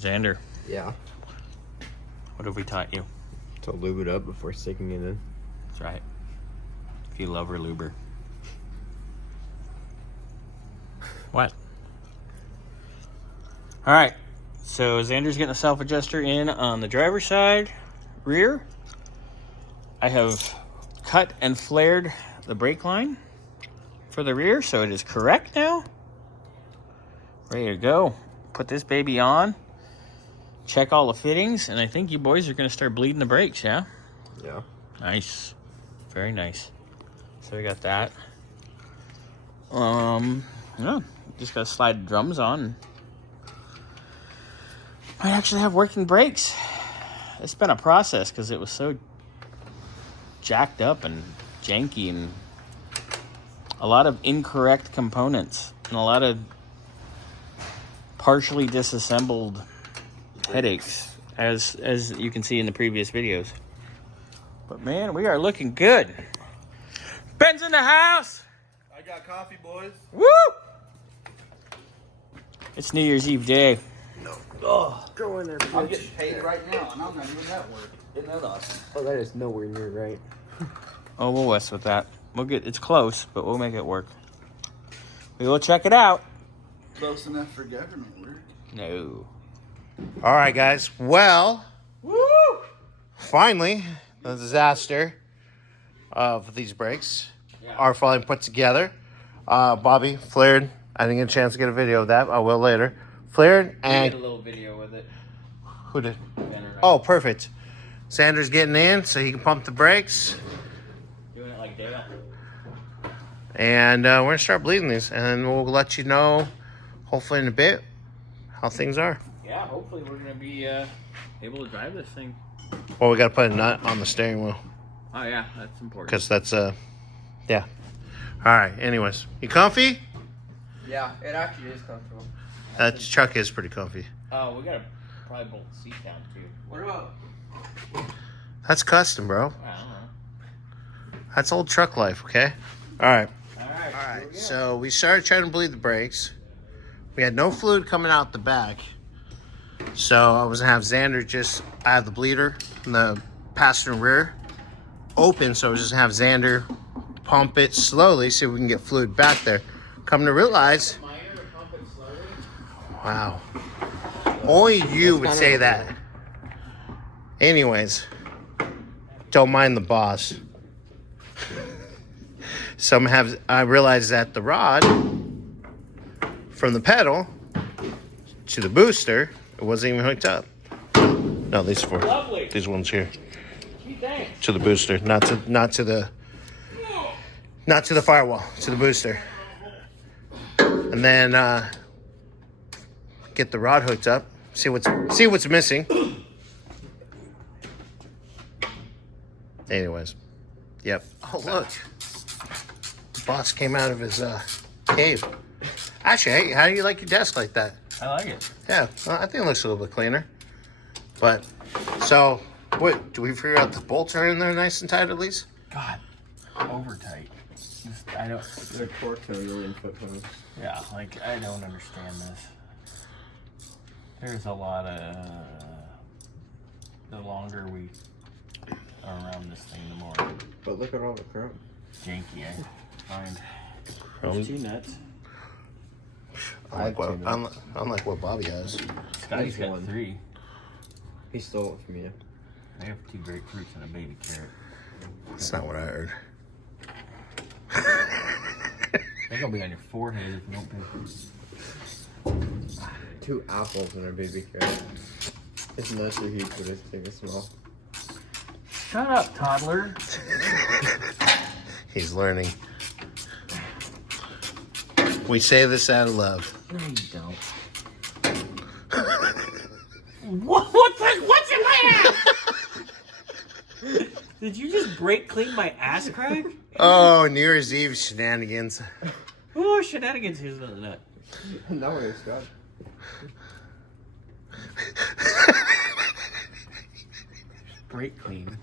Xander. Yeah. What have we taught you? To lube it up before sticking it in. That's right. If you love her, luber. What? All right. So Xander's getting a self-adjuster in on the driver's side, rear. I have cut and flared the brake line for the rear, so it is correct now. Ready to go. Put this baby on. Check all the fittings, and I think you boys are going to start bleeding the brakes, yeah? Yeah. Nice. Very nice. So we got that. Yeah, just got to slide the drums on. Might actually have working brakes. It's been a process because it was so jacked up and janky and a lot of incorrect components and a lot of partially disassembled headaches, as you can see in the previous videos. But man, we are looking good. Ben's in the house. I got coffee, boys. Woo! It's New Year's Eve day. No. Oh, Go in there, I'm bitch. getting paid right now, and I'm not even at work. Isn't that awesome? Oh, that is nowhere near right. oh, we'll mess with that. We'll get it's close, but we'll make it work. We will check it out. Close enough for government work. No. All right, guys. Well, Woo! finally, the disaster of these brakes are finally put together. Bobby flared. I didn't get a chance to get a video of that. I will later. Flared I and did a little video with it. who did? Oh, perfect. Sanders getting in so he can pump the brakes. Doing it like Dale. And we're going to start bleeding these. And we'll let you know, hopefully in a bit, how things are. Yeah, hopefully we're gonna be able to drive this thing. Well, we got to put a nut on the steering wheel. Oh yeah, that's important. Because that's, yeah. All right, anyways. You comfy? Yeah, it actually is comfortable. That truck is pretty comfy. Oh, we gotta probably bolt the seat down too. What about? That's custom, bro. I don't know. That's old truck life, okay? All right. All right. All right. So we started trying to bleed the brakes. We had no fluid coming out the back. So I was going to have Xander I have the bleeder in the passenger rear open. So I was just going to have Xander pump it slowly so we can get fluid back there. Come to realize, wow, only you would say that. Anyways, don't mind the boss. So I realized that the rod from the pedal to the booster, it wasn't even hooked up. No, these four. Lovely. These ones here. Gee, thanks. To the booster, not to the firewall, to the booster. And then get the rod hooked up. See what's missing. Anyways, yep. Oh look, the boss came out of his cave. Actually, hey, how do you like your desk like that? I like it. Yeah, well, I think it looks a little bit cleaner. But so, what do we figure out the bolts are in there nice and tight at least? God, over tight. I don't. They're torque tone input tones. Yeah, like I don't understand this. There's a lot of. The longer we are around this thing, the more But look at all the chrome. janky I find. Chrome? There's two nuts. Unlike what Bobby has. Scotty's got one. 3. He stole it from you. I have 2 grapefruits and a baby carrot. That's not what I heard. They're gonna be on your forehead if you don't pay. 2 apples and a baby carrot. His nuts are huge, but his thing is small. Shut up, toddler. He's learning. We say this out of love. No, you don't. What's in my ass? Did you just brake clean my ass crack? Oh, New Year's Eve shenanigans. Oh, shenanigans. Here's another nut. No way, Scott. Brake clean.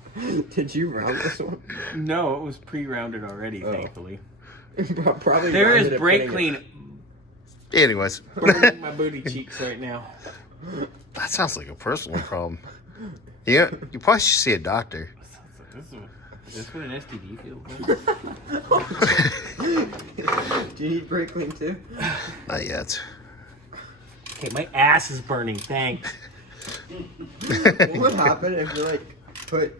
Did you round this one? No, it was pre-rounded already, thankfully. Probably. There rounded is it brake putting clean Anyways. burning my booty cheeks right now. That sounds like a personal problem. Yeah, you probably should see a doctor. Is this what an STD feels like? Do you need brake clean too? Not yet. Okay, my ass is burning. Thanks. What would happen if you like put?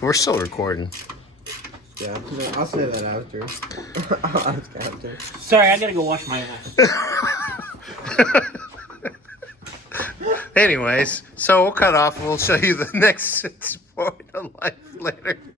We're still recording. Yeah, no, I'll say that after. I'll ask after. Sorry, I gotta go wash my ass. Anyways, so we'll cut off and we'll show you the next point of life later.